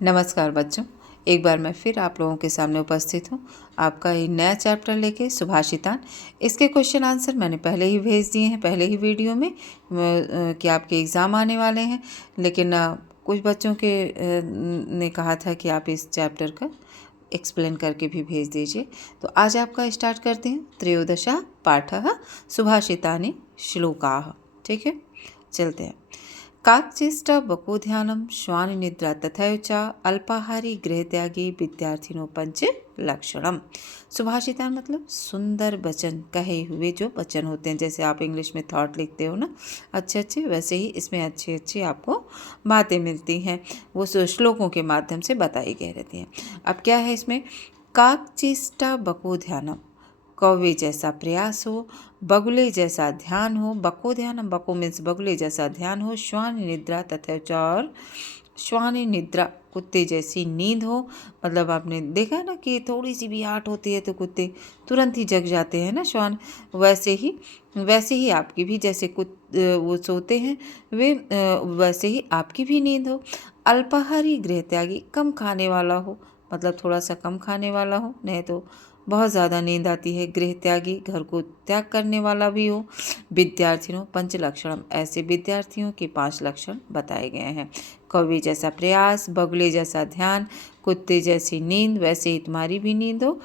नमस्कार बच्चों, एक बार मैं फिर आप लोगों के सामने उपस्थित हूँ। आपका ये नया चैप्टर लेके सुभाषितान। इसके क्वेश्चन आंसर मैंने पहले ही भेज दिए हैं, पहले ही वीडियो में कि आपके एग्ज़ाम आने वाले हैं। लेकिन कुछ बच्चों ने कहा था कि आप इस चैप्टर का एक्सप्लेन करके भी भेज दीजिए। तो आज आपका स्टार्ट करते हैं। त्रयोदशः पाठः सुभाषितानि श्लोकाः। ठीक है, चलते हैं। काकचेष्ट बकोध्यानं श्वाननिद्रा तथैव च अल्पाहारी गृहत्यागी विद्यार्थिनो पंच लक्षणम। सुभाषितान मतलब सुंदर वचन, कहे हुए जो वचन होते हैं। जैसे आप इंग्लिश में थॉट लिखते हो ना, अच्छे अच्छे, वैसे ही इसमें अच्छी अच्छी आपको बातें मिलती हैं, वो श्लोकों के माध्यम से बताई गई रहती हैं। अब क्या है इसमें, काकचेष्टा बकोध्यानम, कौवे जैसा प्रयास हो, बगुले जैसा ध्यान हो, बको ध्यान, बको मीन्स बगुले जैसा ध्यान हो, श्वान निद्रा तथा चौर, श्वान निद्रा कुत्ते जैसी नींद हो। मतलब आपने देखा ना कि थोड़ी सी भी आहट होती है तो कुत्ते तुरंत ही जग जाते हैं ना, श्वान। वैसे ही आपकी भी, जैसे वो सोते हैं वे, वैसे ही आपकी भी नींद हो। अल्पाहारी गृह त्यागी, कम खाने वाला हो, मतलब थोड़ा सा कम खाने वाला हो, नहीं तो बहुत ज़्यादा नींद आती है। गृह त्यागी, घर को त्याग करने वाला भी हो। विद्यार्थियों पंच लक्षणम, ऐसे विद्यार्थियों के 5 लक्षण बताए गए हैं। कौवे जैसा प्रयास, बगुले जैसा ध्यान, कुत्ते जैसी नींद, वैसे ही तुम्हारी भी नींद हो।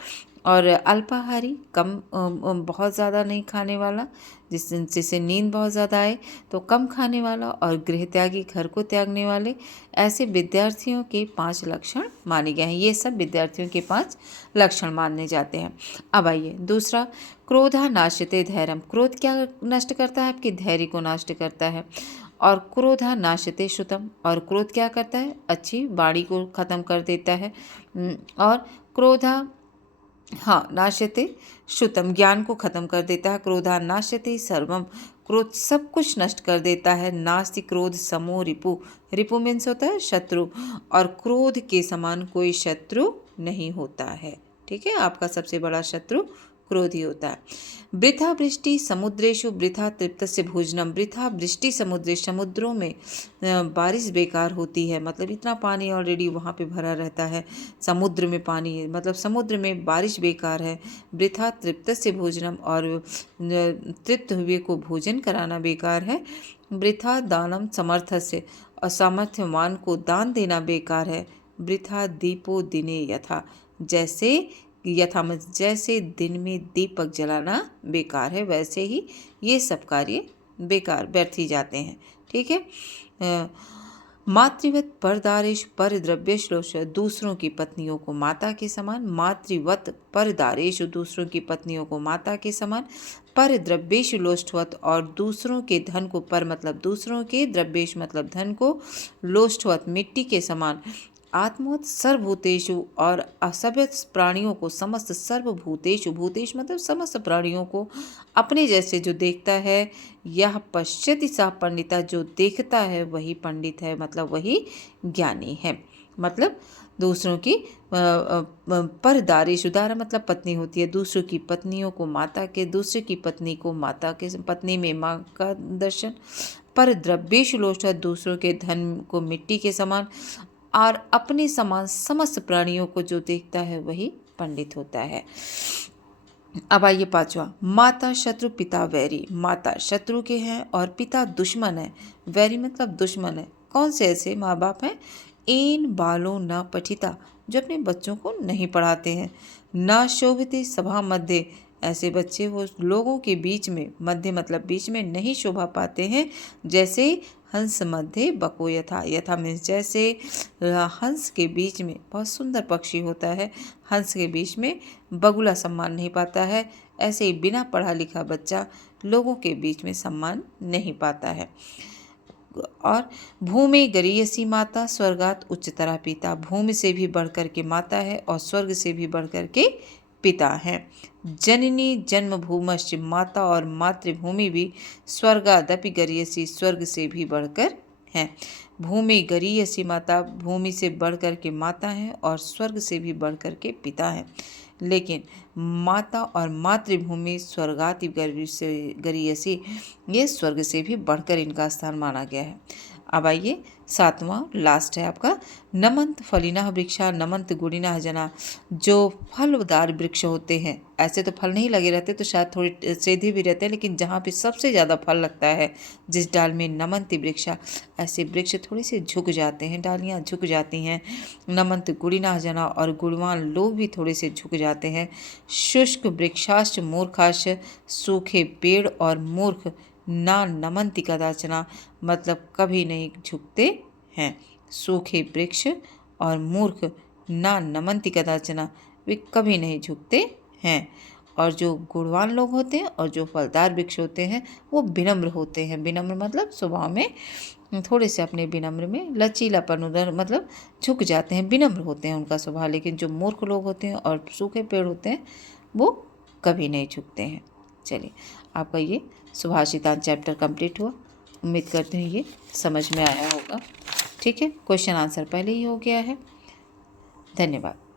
और अल्पाहारी, कम बहुत ज़्यादा नहीं खाने वाला, जिससे नींद बहुत ज़्यादा आए, तो कम खाने वाला। और गृह त्यागी, घर को त्यागने वाले, ऐसे विद्यार्थियों के 5 लक्षण माने गए हैं। ये सब विद्यार्थियों के 5 लक्षण माने जाते हैं। अब आइए दूसरा, क्रोधा नाशते धैर्यम। क्रोध क्या नष्ट करता है? आपके धैर्य को नष्ट करता है। और क्रोधा नाशते श्रुतम, और क्रोध क्या करता है? अच्छी वाणी को ख़त्म कर देता है। और क्रोधा, हाँ, नाश्यते श्रुतम, ज्ञान को खत्म कर देता है। क्रोधा नाश्यते सर्वम, क्रोध सब कुछ नष्ट कर देता है। नास्ति क्रोध समो रिपु, रिपु मीन्स होता है शत्रु, और क्रोध के समान कोई शत्रु नहीं होता है। ठीक है, आपका सबसे बड़ा शत्रु क्रोध ही होता है। वृथा वृष्टि समुद्रेशु वृथा तृप्तस्य भोजनम। वृथा वृष्टि समुद्र, समुद्रों में बारिश बेकार होती है, मतलब इतना पानी ऑलरेडी वहाँ पे भरा रहता है, समुद्र में पानी है, मतलब समुद्र में बारिश बेकार है। वृथा तृप्तस्य भोजनम, और तृप्त हुए को भोजन कराना बेकार है। वृथा दानम समर्थस्य, और सामर्थ्यवान को दान देना बेकार है। वृथा दीपो दिने यथा, जैसे दिन में दीपक जलाना बेकार है, वैसे ही ये सब कार्य बेकार, व्यर्थ ही जाते हैं। ठीक है। मातृवत परदारेश परद्रव्यश्लोष, दूसरों की पत्नियों को माता के समान। मातृवत परदारेश, दूसरों की पत्नियों को माता के समान। परद्रव्येश लोष्ठवत, और दूसरों के धन को, पर मतलब दूसरों के, द्रव्येश मतलब धन को, लोष्ठवत मिट्टी के समान। आत्मवत सर्वभूतेषु, और असभ्य प्राणियों को, समस्त सर्वभूतेषु, भूतेषु मतलब समस्त प्राणियों को अपने जैसे जो देखता है। यह पश्यति सा पंडिता, जो देखता है वही पंडित है, मतलब वही ज्ञानी है। मतलब दूसरों की परदारेषु, दारा मतलब पत्नी होती है, दूसरों की पत्नियों को माता के, दूसरे की पत्नी को माता के, पत्नी में माँ का दर्शन। पर द्रव्येषु लोष्ठ, दूसरों के धन को मिट्टी के समान। और अपने समान समस्त प्राणियों को जो देखता है वही पंडित होता है। अब आइए पांचवा, माता शत्रु पिता वैरी। माता शत्रु के हैं और पिता दुश्मन है। वैरी मतलब दुश्मन है। कौन से ऐसे माँ बाप हैं? एन बालों न पठिता, जो अपने बच्चों को नहीं पढ़ाते हैं। न शोभिते सभा मध्य, ऐसे बच्चे वो लोगों के बीच में, मध्य मतलब बीच में, नहीं शोभा पाते हैं। जैसे हंस मध्य बको यथा, यथा मीन्स जैसे हंस के बीच में, बहुत सुंदर पक्षी होता है, हंस के बीच में बगुला सम्मान नहीं पाता है, ऐसे ही बिना पढ़ा लिखा बच्चा लोगों के बीच में सम्मान नहीं पाता है। और भूमि गरीयसी माता स्वर्गात उच्चतरा पिता, भूमि से भी बढ़कर के माता है और स्वर्ग से भी बढ़कर के पिता हैं। जननी जन्मभूमश्च, माता और मातृभूमि भी स्वर्गादपि गरीयसी, स्वर्ग से भी बढ़कर हैं। भूमि गरीयसी माता, भूमि से बढ़कर के माता हैं और स्वर्ग से भी बढ़कर के पिता हैं। लेकिन माता और मातृभूमि स्वर्गाति गरीयसी, ये स्वर्ग से भी बढ़कर इनका स्थान माना गया है। अब आइए 7वां लास्ट है आपका, नमंत फलिनः वृक्षा नमंत गुणिनः जना। जो फलदार वृक्ष होते हैं, ऐसे तो फल नहीं लगे रहते तो शायद थोड़े सीधे भी रहते हैं, लेकिन जहाँ पे सबसे ज़्यादा फल लगता है जिस डाल में नमंत वृक्षा, ऐसे वृक्ष थोड़े से झुक जाते हैं, डालियाँ झुक जाती हैं। नमंत गुणिनः जना, और गुणवान लोग भी थोड़े से झुक जाते हैं। शुष्क वृक्षाश्च मूर्खाश्च, सूखे पेड़ और मूर्ख ना नमंति कदाचना, मतलब कभी नहीं झुकते हैं। सूखे वृक्ष और मूर्ख ना नमंति कदाचना, वे कभी नहीं झुकते हैं। और जो गुणवान लोग होते हैं और जो फलदार वृक्ष होते हैं वो विनम्र होते हैं। विनम्र मतलब स्वभाव में थोड़े से अपने विनम्र में लचीलापन, उधर मतलब झुक जाते हैं, विनम्र होते हैं उनका स्वभाव। लेकिन जो मूर्ख लोग होते हैं और सूखे पेड़ होते हैं वो कभी नहीं झुकते हैं। चलिए, आपका ये सुभाषितान चैप्टर कंप्लीट हुआ। उम्मीद करती हूँ ये समझ में आया होगा। ठीक है, क्वेश्चन आंसर पहले ही हो गया है। धन्यवाद।